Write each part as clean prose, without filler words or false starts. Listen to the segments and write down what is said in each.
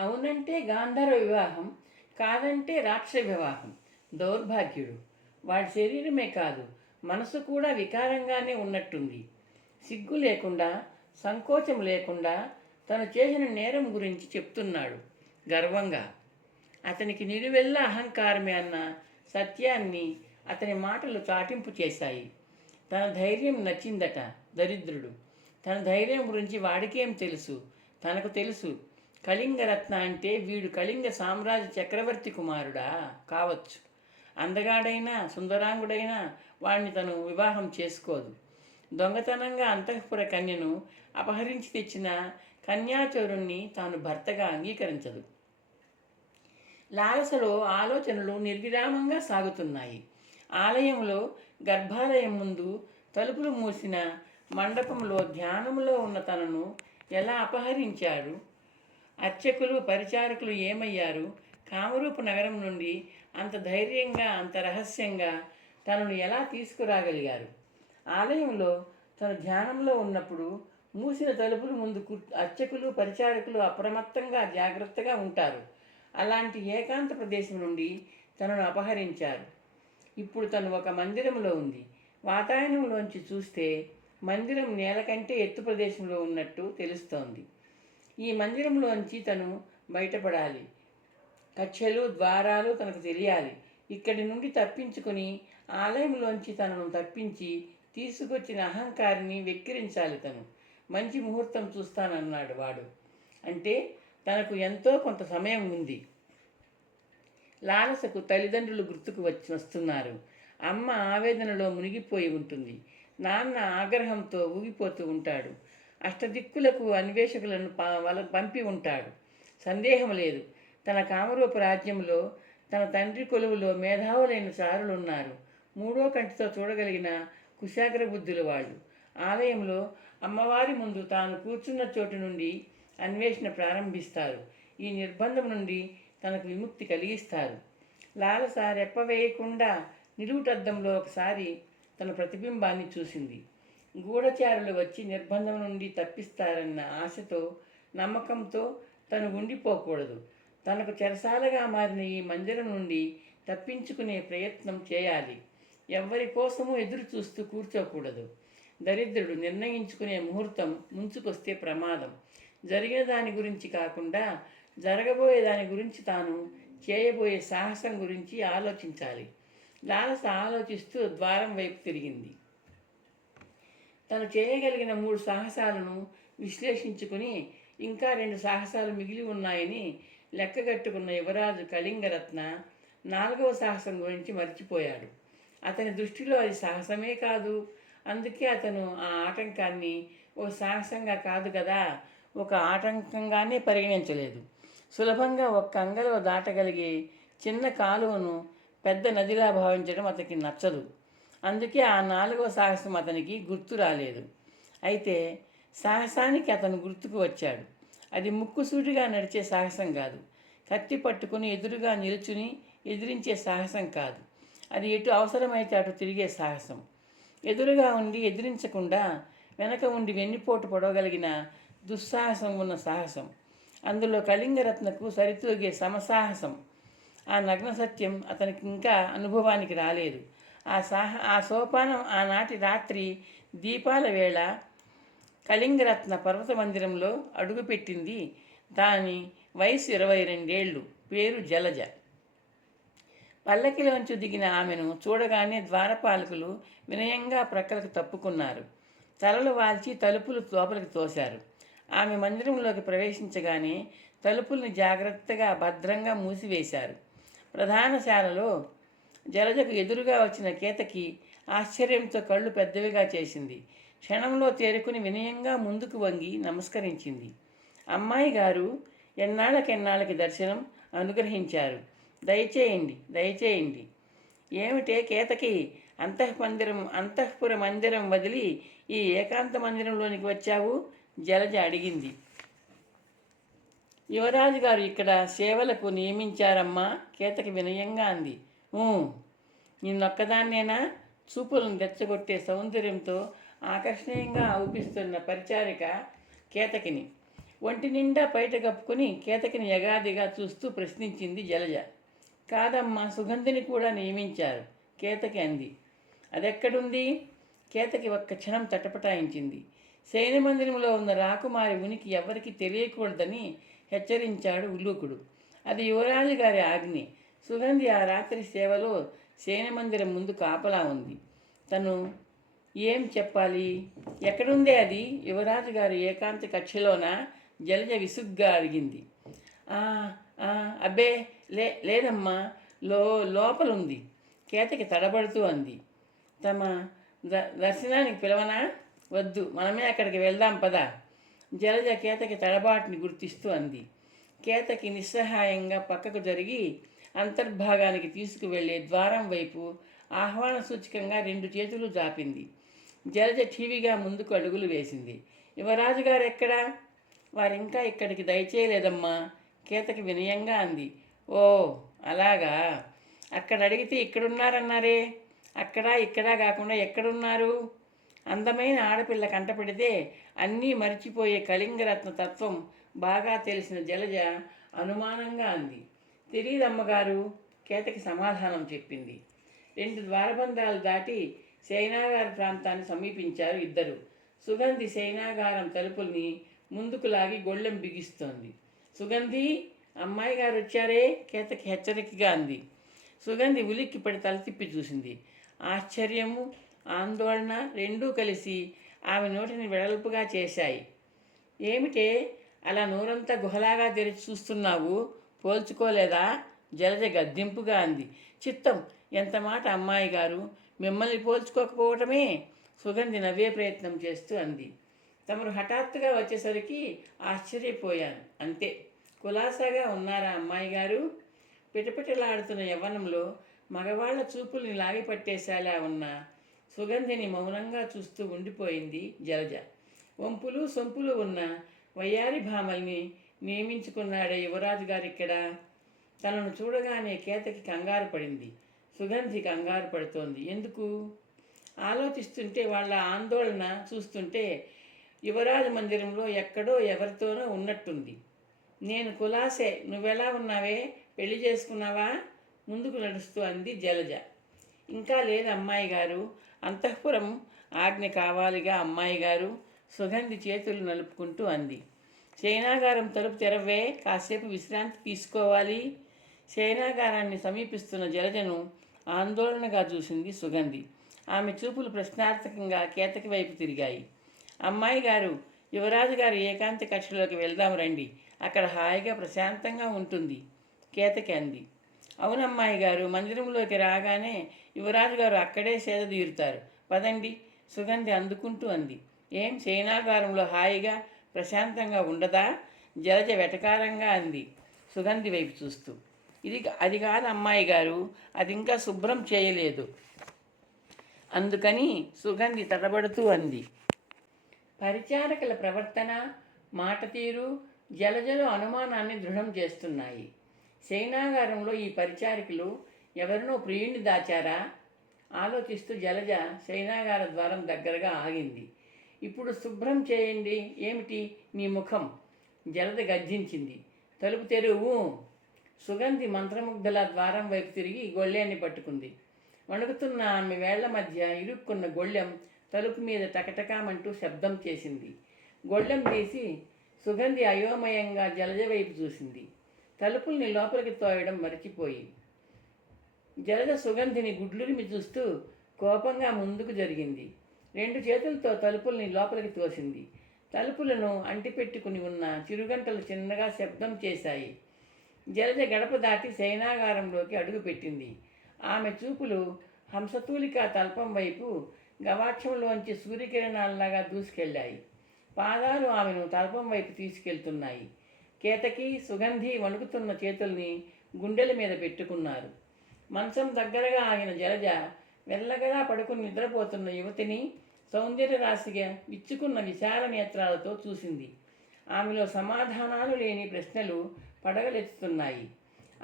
అవునంటే గాంధర్వ వివాహం, కాదంటే రాక్షస వివాహం. దౌర్భాగ్యుడు. వాడి శరీరమే కాదు, మనసు కూడా వికారంగానే ఉన్నట్టుంది. సిగ్గు లేకుండా, సంకోచం లేకుండా తను చేసిన నేరం గురించి చెప్తున్నాడు గర్వంగా. అతనికి నిలువెల్లా అహంకారమే అన్న సత్యాన్ని అతని మాటలు చాటింపు చేశాయి. తన ధైర్యం నచ్చిందట దరిద్రుడు. తన ధైర్యం గురించి వాడికేం తెలుసు? తనకు తెలుసు. కళింగరత్న అంటే వీడు కళింగ సామ్రాజ్య చక్రవర్తి కుమారుడా కావచ్చు. అందగాడైనా సుందరాంగుడైనా వాణ్ణి తను వివాహం చేసుకోదు. దొంగతనంగా అంతఃపుర కన్యను అపహరించి తెచ్చిన కన్యాచోరుణ్ణి తాను భర్తగా అంగీకరించదు. లాలసలో ఆలోచనలు నిర్విరామంగా సాగుతున్నాయి. ఆలయంలో గర్భాలయం ముందు తలుపులు మూసిన మండపంలో ధ్యానంలో ఉన్న తనను ఎలా అపహరించాడు? అర్చకులు పరిచారకులు ఏమయ్యారు? కామరూప నగరం నుండి అంత ధైర్యంగా అంత రహస్యంగా తనను ఎలా తీసుకురాగలిగారు? ఆలయంలో తను ధ్యానంలో ఉన్నప్పుడు మూసిన తలుపుల ముందు అర్చకులు పరిచారకులు అప్రమత్తంగా జాగ్రత్తగా ఉంటారు. అలాంటి ఏకాంత ప్రదేశం నుండి తనను అపహరించారు. ఇప్పుడు తను ఒక మందిరంలో ఉంది. వాతాయనంలోంచి చూస్తే మందిరం నేల కంటే ఎత్తు ప్రదేశంలో ఉన్నట్టు తెలుస్తోంది. ఈ మందిరంలోంచి తను బయటపడాలి. కక్షలు ద్వారాలు తనకు తెలియాలి. ఇక్కడి నుండి తప్పించుకుని ఆలయంలోంచి తనను తప్పించి తీసుకొచ్చిన అహంకారిని వెక్కిరించాలి తను. మంచి ముహూర్తం చూస్తానన్నాడు వాడు. అంటే తనకు ఎంతో కొంత సమయం ఉంది. లాలసకు తల్లిదండ్రులు గుర్తుకు వస్తున్నారు. అమ్మ ఆవేదనలో మునిగిపోయి ఉంటుంది. నాన్న ఆగ్రహంతో ఊగిపోతూ ఉంటాడు. అష్టదిక్కులకు అన్వేషకులను పంపి ఉంటాడు. సందేహం లేదు, తన కామరూప రాజ్యంలో తన తండ్రి కొలువులో మేధావులైన చారులున్నారు. మూడో కంటితో చూడగలిగిన కుశాగ్ర బుద్ధులు వాళ్ళు. ఆలయంలో అమ్మవారి ముందు తాను కూర్చున్న చోటు నుండి అన్వేషణ ప్రారంభిస్తారు. ఈ నిర్బంధం నుండి తనకు విముక్తి కలిగిస్తారు. లాలస రెప్పవేయకుండా నిలువుటద్దంలో ఒకసారి తన ప్రతిబింబాన్ని చూసింది. గూఢచారులు వచ్చి నిర్బంధం నుండి తప్పిస్తారన్న ఆశతో, నమ్మకంతో తను ఉండిపోకూడదు. తనకు చెరసాలగా మారిన ఈ మందిరం నుండి తప్పించుకునే ప్రయత్నం చేయాలి. ఎవ్వరి కోసమూ ఎదురు చూస్తూ కూర్చోకూడదు. దరిద్రుడు నిర్ణయించుకునే ముహూర్తం ముంచుకొస్తే ప్రమాదం. జరిగిన దాని గురించి కాకుండా జరగబోయే దాని గురించి, తాను చేయబోయే సాహసం గురించి ఆలోచించాలి. లాలస ఆలోచిస్తూ ద్వారం వైపు తిరిగింది. తను చేయగలిగిన 3 సాహసాలను విశ్లేషించుకుని ఇంకా 2 సాహసాలు మిగిలి ఉన్నాయని లెక్కగట్టుకున్న యువరాజు కళింగరత్న 4వ సాహసం గురించి మర్చిపోయాడు. అతని దృష్టిలో అది సాహసమే కాదు. అందుకే అతను ఆ ఆటంకాన్ని ఓ సాహసంగా కాదు కదా, ఒక ఆటంకంగానే పరిగణించలేదు. సులభంగా ఒక్క అంగలో దాటగలిగే చిన్న కాలువను పెద్ద నదిలా భావించడం అతనికి నచ్చదు. అందుకే ఆ 4వ సాహసం అతనికి గుర్తు రాలేదు. అయితే సాహసానికి అతను గుర్తుకు వచ్చాడు. అది ముక్కుసూటిగా నడిచే సాహసం కాదు. కత్తి పట్టుకుని ఎదురుగా నిలుచుని ఎదిరించే సాహసం కాదు. అది ఎటు అవసరమైతే అటు తిరిగే సాహసం. ఎదురుగా ఉండి ఎదిరించకుండా వెనక ఉండి వెన్నుపోటు పొడవగలిగిన దుస్సాహసం ఉన్న సాహసం. అందులో కళింగరత్నకు సరితూగే సమసాహసం. ఆ నగ్న సత్యం అతనికి ఇంకా అనుభవానికి రాలేదు. ఆ సోపానం ఆనాటి రాత్రి దీపాల వేళ కళింగరత్న పర్వత మందిరంలో అడుగుపెట్టింది. దాని వయసు 22 ఏళ్ళు. పేరు జలజ. పల్లకిలోంచి దిగిన ఆమెను చూడగానే ద్వారపాలకులు వినయంగా ప్రక్కలకు తప్పుకున్నారు. తలలు వాల్చి తలుపులు లోపలికి తోశారు. ఆమె మందిరంలోకి ప్రవేశించగానే తలుపుల్ని జాగ్రత్తగా భద్రంగా మూసివేశారు. ప్రధాన శాలలో జలజకు ఎదురుగా వచ్చిన కేతకి ఆశ్చర్యంతో కళ్ళు పెద్దవిగా చేసింది. క్షణంలో తేరుకుని వినయంగా ముందుకు వంగి నమస్కరించింది. అమ్మాయి గారు, ఎన్నాళ్ళకి దర్శనం అనుగ్రహించారు. దయచేయండి, దయచేయండి. ఏమిటే కేతకి, అంతఃపుర మందిరం వదిలి ఈ ఏకాంత మందిరంలోనికి వచ్చావు? జలజ అడిగింది. యువరాజు గారు ఇక్కడ సేవలకు నియమించారమ్మా, కేతకి వినయంగా అంది. నిన్నొక్కదాన్నేనా? చూపులను రెచ్చగొట్టే సౌందర్యంతో ఆకర్షణీయంగా ఊపిస్తున్న పరిచారిక కేతకిని. ఒంటి నిండా పైట కప్పుకొని కేతకిని యగాదిగా చూస్తూ ప్రశ్నించింది జలజ. కాదమ్మా, సుగంధిని కూడా నియమించారు, కేతకి అంది. అదెక్కడుంది? కేతకి ఒక్క క్షణం తటపటాయించింది. శయనమందిరంలో ఉన్న రాకుమారి ఉనికి ఎవరికి తెలియకూడదని హెచ్చరించాడు ఉల్లూకుడు. అది యువరాజు గారి ఆజ్ఞ. సుగంధి ఆ రాత్రి సేవలో శయనమందిరం ముందు కాపలా ఉంది. తను ఏం చెప్పాలి? ఎక్కడుందే అది? యువరాజు గారి ఏకాంత కక్షలోన జలజ విసుగ్గా అడిగింది. అబ్బే లేదమ్మా, లోపలుంది, కేతకి తడబడుతూ అంది. తమ దర్శనానికి పిలవనా? వద్దు, మనమే అక్కడికి వెళ్దాం పదా. జలజ కేతకి తడబాటుని గుర్తిస్తూ అంది. కేతకి నిస్సహాయంగా పక్కకు జరిగి అంతర్భాగానికి తీసుకువెళ్ళే ద్వారం వైపు ఆహ్వాన సూచకంగా 2 చేతులు జాపింది. జలజ ఠీవిగా ముందుకు అడుగులు వేసింది. యువరాజు గారు ఎక్కడా? వారింకా ఇక్కడికి దయచేయలేదమ్మా, కేతకి వినయంగా అంది. ఓ అలాగా, అక్కడ అడిగితే ఇక్కడున్నారన్నారే. అక్కడా ఇక్కడా కాకుండా ఎక్కడున్నారు? అందమైన ఆడపిల్ల కంటపడితే అన్నీ మరిచిపోయే కళింగరత్న తత్వం బాగా తెలిసిన జలజ అనుమానంగా అంది. తెలీదమ్మగారు, కేతకి సమాధానం చెప్పింది. 2 ద్వారబంధాలు దాటి శయనాగార ప్రాంతాన్ని సమీపించారు ఇద్దరు. సుగంధి శయనాగారం తలుపుల్ని ముందుకు లాగి గొళ్ళెం బిగిస్తోంది. సుగంధి, అమ్మాయి గారు వచ్చారే, కేతకి హెచ్చరికగా అంది. సుగంధి ఉలిక్కిపడి తల తిప్పి చూసింది. ఆశ్చర్యము, ఆందోళన రెండూ కలిసి ఆమె నోటిని వెడల్పుగా చేశాయి. ఏమిటే అలా నోరంతా గుహలాగా తెరిచి చూస్తున్నావు? పోల్చుకోలేదా? జలజ గద్దింపుగా అంది. చిత్తం, ఎంత మాట అమ్మాయి గారు, మిమ్మల్ని పోల్చుకోకపోవటమే. సుగంధి నవ్వే ప్రయత్నం చేస్తూ అంది. తమరు హఠాత్తుగా వచ్చేసరికి ఆశ్చర్యపోయాను, అంతే. కులాసాగా ఉన్నారా అమ్మాయి గారు? పిటపిటలాడుతున్న యవ్వనంలో మగవాళ్ల చూపుల్ని లాగిపట్టేసేలా ఉన్న సుగంధిని మౌనంగా చూస్తూ ఉండిపోయింది జలజ. వంపులు సొంపులు ఉన్న వయ్యారి భామల్ని నియమించుకున్నాడే యువరాజు గారిక్కడ. తనను చూడగానే కేతకి కంగారు పడింది. సుగంధి కంగారు పడుతోంది. ఎందుకు? ఆలోచిస్తుంటే, వాళ్ళ ఆందోళన చూస్తుంటే యువరాజు మందిరంలో ఎక్కడో ఎవరితోనో ఉన్నట్టుంది. నేను కులాసే, నువ్వెలా ఉన్నావే? పెళ్లి చేసుకున్నావా? ముందుకు నడుస్తూ అంది జలజ. ఇంకా లేదు అమ్మాయి గారు, అంతఃపురం ఆజ్ఞ కావాలిగా అమ్మాయి గారు, సుగంధి చేతులు నలుపుకుంటూ అంది. శయనాగారం తలుపు తెరవే, కాసేపు విశ్రాంతి తీసుకోవాలి. శయనాగారాన్ని సమీపిస్తున్న జలజను ఆందోళనగా చూసింది సుగంధి. ఆమె చూపులు ప్రశ్నార్థకంగా కేతకి వైపు తిరిగాయి. అమ్మాయి గారు, యువరాజు గారి ఏకాంత కక్షలోకి వెళ్దాం రండి, అక్కడ హాయిగా ప్రశాంతంగా ఉంటుంది, కేతకి అంది. అవునమ్మాయి గారు, మందిరంలోకి రాగానే యువరాజు గారు అక్కడే సేద తీరుతారు, పదండి, సుగంధి అందుకుంటూ అంది. ఏం శయనాగారంలో హాయిగా ప్రశాంతంగా ఉండదా? జలజ వెటకారంగా అంది సుగంధి వైపు చూస్తూ. అది కాదు అమ్మాయి గారు, అది ఇంకా శుభ్రం చేయలేదు, అందుకని సుగంధి తడబడుతూ అంది. పరిచారకుల ప్రవర్తన, మాట తీరు జలజలో అనుమానాన్ని దృఢం చేస్తున్నాయి. శయనాగారంలో ఈ పరిచారికులు ఎవరినో ప్రియుణ్ణి దాచారా? ఆలోచిస్తూ జలజ శయనాగార ద్వారం దగ్గరగా ఆగింది. ఇప్పుడు శుభ్రం చేయండి. ఏమిటి నీ ముఖం? జలజ గర్జించింది. తలుపు తెరువు. సుగంధి మంత్రముగ్ధల ద్వారం వైపు తిరిగి గొళ్ళెన్ని పట్టుకుంది. వణుకుతున్న ఆమె వేళ్ల మధ్య ఇరుక్కున్న గొళ్ళెం తలుపు మీద టకటకామంటూ శబ్దం చేసింది. గొళ్ళెం తీసి సుగంధి అయోమయంగా జలజ వైపు చూసింది. తలుపుల్ని లోపలికి తోయడం మరిచిపోయి జలజ సుగంధిని గుడ్లురిమి చూస్తూ కోపంగా ముందుకు జరిగింది. 2 చేతులతో తలుపుల్ని లోపలికి తోసింది. తలుపులను అంటిపెట్టుకుని ఉన్న చిరుగంటలు చిన్నగా శబ్దం చేశాయి. జలజ గడప దాటి శయనాగారంలోకి అడుగుపెట్టింది. ఆమె చూపులు హంసతూలికా తల్పం వైపు గవాక్షంలోంచి సూర్యకిరణాల్లాగా దూసుకెళ్లాయి. పాదాలు ఆమెను తల్పం వైపు తీసుకెళ్తున్నాయి. కేతకి, సుగంధి వణుకుతున్న చేతుల్ని గుండెల మీద పెట్టుకున్నారు. మంచం దగ్గరగా ఆగిన జలజ వెల్లగలా పడుకుని నిద్రపోతున్న యువతిని సౌందర్య రాశిగా విచ్చుకున్న విశాల నేత్రాలతో చూసింది. ఆమెలో సమాధానాలు లేని ప్రశ్నలు పడగలెత్తుతున్నాయి.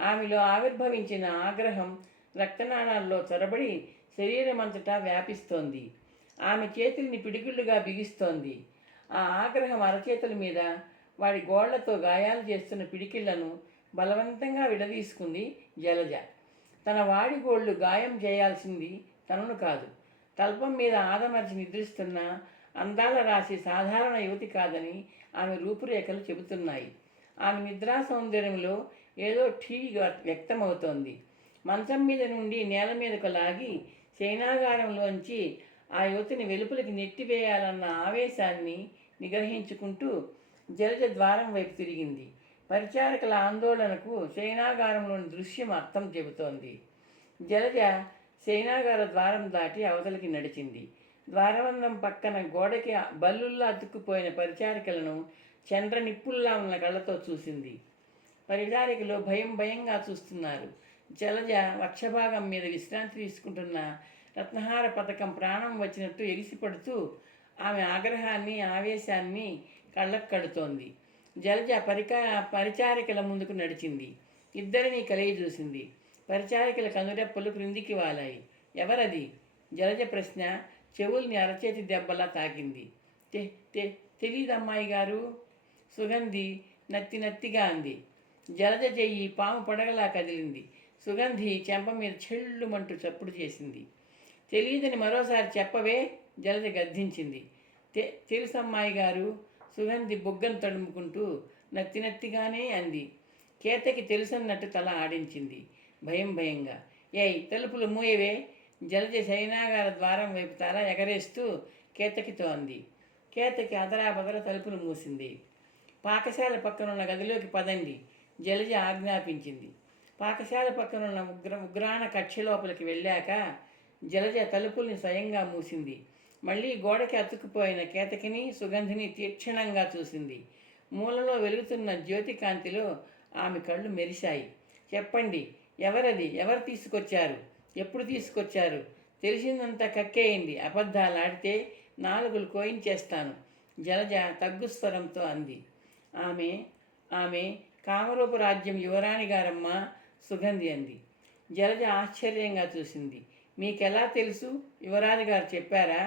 ఆమెలో ఆవిర్భవించిన ఆగ్రహం రక్తనాళాల్లో చొరబడి శరీరమంతటా వ్యాపిస్తోంది. ఆమె చేతుల్ని పిడికిళ్ళుగా బిగిస్తోంది. ఆ ఆగ్రహం అరచేతుల మీద వాడి గోళ్లతో గాయాలు చేస్తున్న పిడికిళ్లను బలవంతంగా విడదీసుకుంది జలజ. తన వాడి గోళ్ళు గాయం చేయాల్సింది తనను కాదు. తల్పం మీద ఆదమర్చి నిద్రిస్తున్న అందాల రాశి సాధారణ యువతి కాదని ఆమె రూపురేఖలు చెబుతున్నాయి. ఆమె నిద్రా సౌందర్యంలో ఏదో ఠీగా వ్యక్తమవుతోంది. మంచం మీద నుండి నేల మీదకు లాగి శయనాగారంలోంచి ఆ యువతిని వెలుపలికి నెట్టివేయాలన్న ఆవేశాన్ని నిగ్రహించుకుంటూ జలజ ద్వారం వైపు తిరిగింది. పరిచారకుల ఆందోళనకు శయనాగారంలోని దృశ్యం అర్థం చెబుతోంది. జలజ శయనాగార ద్వారం దాటి అవతలికి నడిచింది. ద్వారబంధం పక్కన గోడకి బల్లుల్లా అతుక్కుపోయిన పరిచారికలను చంద్ర నిప్పుల్లా ఉన్న కళ్ళతో చూసింది. పరిచారికలు భయంగా చూస్తున్నారు. జలజ వక్షభాగం మీద విశ్రాంతి తీసుకుంటున్న రత్నహార పథకం ప్రాణం వచ్చినట్టు ఎగిసిపడుతూ ఆమె ఆగ్రహాన్ని ఆవేశాన్ని కళ్ళకు కడుతోంది. జలజ పరిచారికల ముందుకు నడిచింది. ఇద్దరిని కలిగి చూసింది. పరిచారికల కనురెప్పలు క్రిందికి వాలాయి. ఎవరది? జలజ ప్రశ్న చెవుల్ని అరచేతి దెబ్బలా తాకింది. తెలీదమ్మాయి గారు, సుగంధి నత్తిగా అంది. జలజ చెయ్యి పాము పడగలా కదిలింది. సుగంధి చెంప మీద చెల్లుమంటూ చప్పుడు చేసింది. తెలియదని మరోసారి చెప్పవే, జలజ గద్దించింది. తెలుసమ్మాయి గారు, సుగంధి బొగ్గను తడుముకుంటూ నత్తిగానే అంది. కేతకి తెలుసన్నట్టు తల ఆడించింది భయంగా. ఏయ్, తలుపులు మూయవే, జలజ శయనాగార ద్వారం వైపు తల ఎగరేస్తూ కేతకితో అంది. కేతకి అదరాబదర తలుపులు మూసింది. పాకశాల పక్కనున్న గదిలోకి పదండి, జలజ ఆజ్ఞాపించింది. పాకశాల పక్కనున్న ఉగ్రాణ కక్ష లోపలికి వెళ్ళాక జలజ తలుపుల్ని స్వయంగా మూసింది. మళ్ళీ గోడకి అతుక్కుపోయిన కేతకిని సుగంధిని తీక్షణంగా చూసింది. మూలలో వెలుగుతున్న జ్యోతి కాంతిలో ఆమె కళ్ళు మెరిశాయి. చెప్పండి, ఎవరది? ఎవరు తీసుకొచ్చారు? ఎప్పుడు తీసుకొచ్చారు? తెలిసిందంతా కక్కేయండి. అబద్ధాలాడితే నాలుగులు కోయించేస్తాను, జలజ తగ్గుస్వరంతో అంది. ఆమె కామరూపు రాజ్యం యువరాణి గారమ్మ, సుగంధి అంది. జలజ ఆశ్చర్యంగా చూసింది. మీకెలా తెలుసు? యువరాజు గారు చెప్పారా?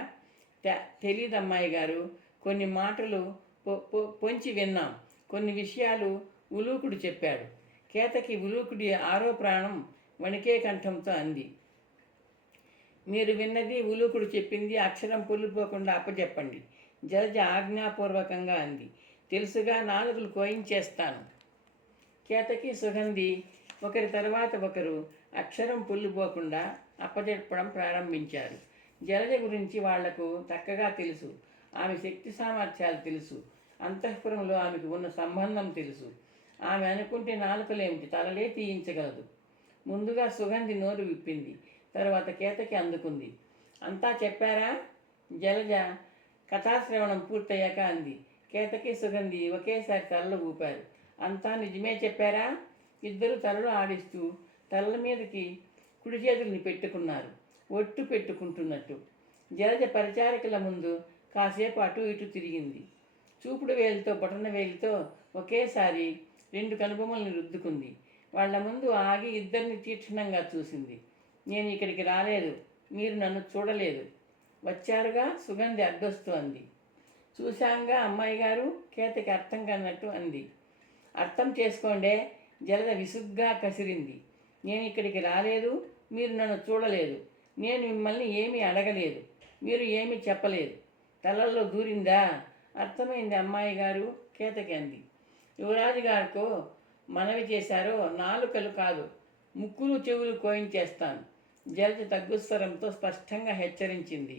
తెలీదమ్మాయి గారు, కొన్ని మాటలు పొంచి విన్నాం. కొన్ని విషయాలు ఉలూకుడు చెప్పాడు. కేతకి ఉలూకుడి ఆరో ప్రాణం వణికే కంఠంతో అంది. మీరు విన్నది, ఉలూకుడు చెప్పింది అక్షరం పొల్లిపోకుండా అప్పచెప్పండి, జలజ ఆజ్ఞాపూర్వకంగా అంది. తెలుసుగా, నాలుగులు కోయించేస్తాను. కేతకి సుగంధి ఒకరి తర్వాత ఒకరు అక్షరం పొల్లిపోకుండా అప్పచెప్పడం ప్రారంభించారు. జలజ గురించి వాళ్లకు చక్కగా తెలుసు. ఆమె శక్తి సామర్థ్యాలు తెలుసు. అంతఃపురంలో ఆమెకు ఉన్న సంబంధం తెలుసు. ఆమె అనుకుంటే నాలుకలేమిటి, తలలే తీయించగలదు. ముందుగా సుగంధి నోరు విప్పింది. తర్వాత కేతకి అందుకుంది. అంతా చెప్పారా? జలజ కథాశ్రవణం పూర్తయ్యాక అంది. కేతకి సుగంధి ఒకేసారి తలలు ఊపారు. అంతా నిజమే చెప్పారా? ఇద్దరు తలలు ఆడిస్తూ తలల మీదకి కుడి చేతుల్ని పెట్టుకున్నారు, ఒట్టు పెట్టుకుంటున్నట్టు. జలజ పరిచారికల ముందు కాసేపు అటు ఇటు తిరిగింది. చూపుడు వేలితో బొటన వేలితో ఒకేసారి 2 కనుబొమ్మల్ని రుద్దుకుంది. వాళ్ల ముందు ఆగి ఇద్దరిని తీక్షణంగా చూసింది. నేను ఇక్కడికి రాలేదు, మీరు నన్ను చూడలేదు. వచ్చారుగా, సుగంధి అడ్డొస్తూ అంది. చూశాంగా అమ్మాయి గారు, కేతకి అర్థం కన్నట్టు అంది. అర్థం చేసుకోండే, జలజ విసుగ్గా కసిరింది. నేను ఇక్కడికి రాలేదు, మీరు నన్ను చూడలేదు. నేను మిమ్మల్ని ఏమీ అడగలేదు, మీరు ఏమీ చెప్పలేదు. తలల్లో దూరిందా? అర్థమైంది అమ్మాయి గారు, కేతకి అంది. యువరాజు గారికో మనవి చేశారో నాలుకలు కాదు, ముక్కులు చెవులు కోయించేస్తాను, జలజ తగ్గుస్వరంతో స్పష్టంగా హెచ్చరించింది.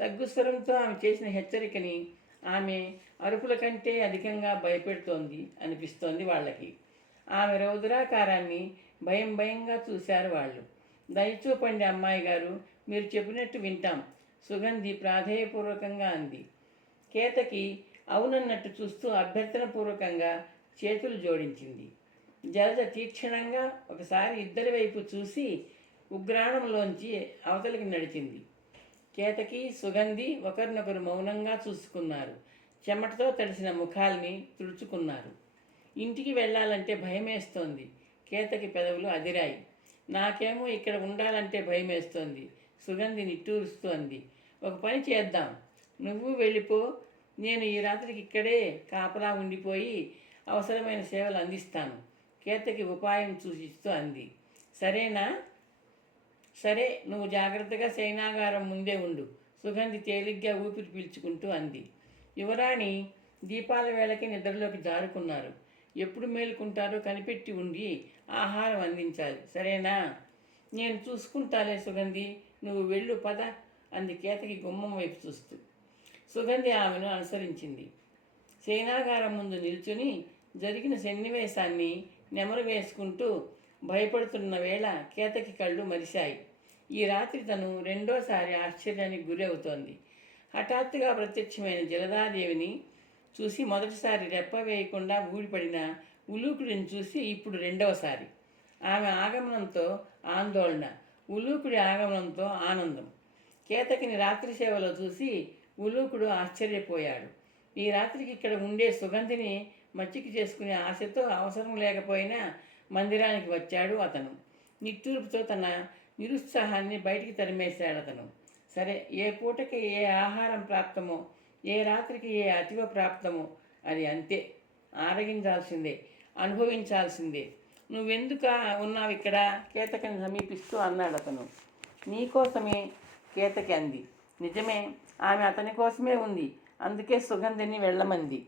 తగ్గుస్వరంతో ఆమె చేసిన హెచ్చరికని ఆమె అరుపుల కంటే అధికంగా భయపెడుతోంది అనిపిస్తోంది వాళ్ళకి. ఆమె రౌద్రాకారాన్ని భయంగా చూశారు వాళ్ళు. దయచూపండి అమ్మాయి గారు, మీరు చెప్పినట్టు వింటాం, సుగంధి ప్రాధేయపూర్వకంగా అంది. కేతకి అవునన్నట్టు చూస్తూ అభ్యర్థనపూర్వకంగా చేతులు జోడించింది. జలజ తీక్షణంగా ఒకసారి ఇద్దరి వైపు చూసి ఉగ్రాణంలోంచి అవతలికి నడిచింది. కేతకి సుగంధి ఒకరినొకరు మౌనంగా చూసుకున్నారు. చెమటతో తడిసిన ముఖాల్ని తుడుచుకున్నారు. ఇంటికి వెళ్ళాలంటే భయమేస్తోంది. కేతకి పెదవులు అదిరాయి. నాకేమో ఇక్కడ ఉండాలంటే భయమేస్తోంది, సుగంధి నిట్టూరుస్తూ అంది. ఒక పని చేద్దాం, నువ్వు వెళ్ళిపో, నేను ఈ రాత్రికి ఇక్కడే కాపలా ఉండిపోయి అవసరమైన సేవలు అందిస్తాను. కేతకి ఉపాయం సూచిస్తూ అంది. సరేనా? సరే, నువ్వు జాగ్రత్తగా శయనాగారం ముందే ఉండు. సుగంధి తేలిగ్గా ఊపిరి పీల్చుకుంటూ అంది. యువరాణి దీపాల వేళకి నిద్రలోకి జారుకున్నారు. ఎప్పుడు మేలుకుంటారో కనిపెట్టి ఉండి ఆహారం అందించాలి. సరేనా? నేను చూసుకుంటాలే సుగంధి, నువ్వు వెళ్ళు పద అంది కేతకి గుమ్మం వైపు చూస్తూ. సుగంధి ఆమెను అనుసరించింది. సేనాగారం ముందు నిల్చుని జరిగిన సన్నివేశాన్ని నెమరు వేసుకుంటూ భయపడుతున్న వేళ కేతకి కళ్ళు మరిశాయి. ఈ రాత్రి తను రెండోసారి ఆశ్చర్యానికి గురి అవుతోంది. హఠాత్తుగా ప్రత్యక్షమైన జలదాదేవిని చూసి మొదటిసారి రెప్ప వేయకుండా ఊడిపడిన ఉలూకుడిని చూసి ఇప్పుడు రెండవసారి. ఆమె ఆగమనంతో ఆందోళన, ఉలూకుడి ఆగమనంతో ఆనందం. కేతకిని రాత్రి సేవలో చూసి ఉలూకుడు ఆశ్చర్యపోయాడు. ఈ రాత్రికి ఇక్కడ ఉండే సుగంధిని మచ్చిక చేసుకునే ఆశతో అవసరం లేకపోయినా మందిరానికి వచ్చాడు అతను. నిట్టూర్పుతో తన నిరుత్సాహాన్ని బయటికి తరిమేశాడు అతను. సరే, ఏ పూటకి ఏ ఆహారం ప్రాప్తమో, ఏ రాత్రికి ఏ అతివ ప్రాప్తమో అది అంతే. ఆరగించాల్సిందే, అనుభవించాల్సిందే. నువ్వెందుకు ఉన్నావు ఇక్కడ? కేతకిని సమీపిస్తూ అన్నాడు అతను. నీకోసమే, కేతకి అంది. నిజమే, ఆమె అతని కోసమే ఉంది. అందుకే సుగంధిని వెళ్ళమంది.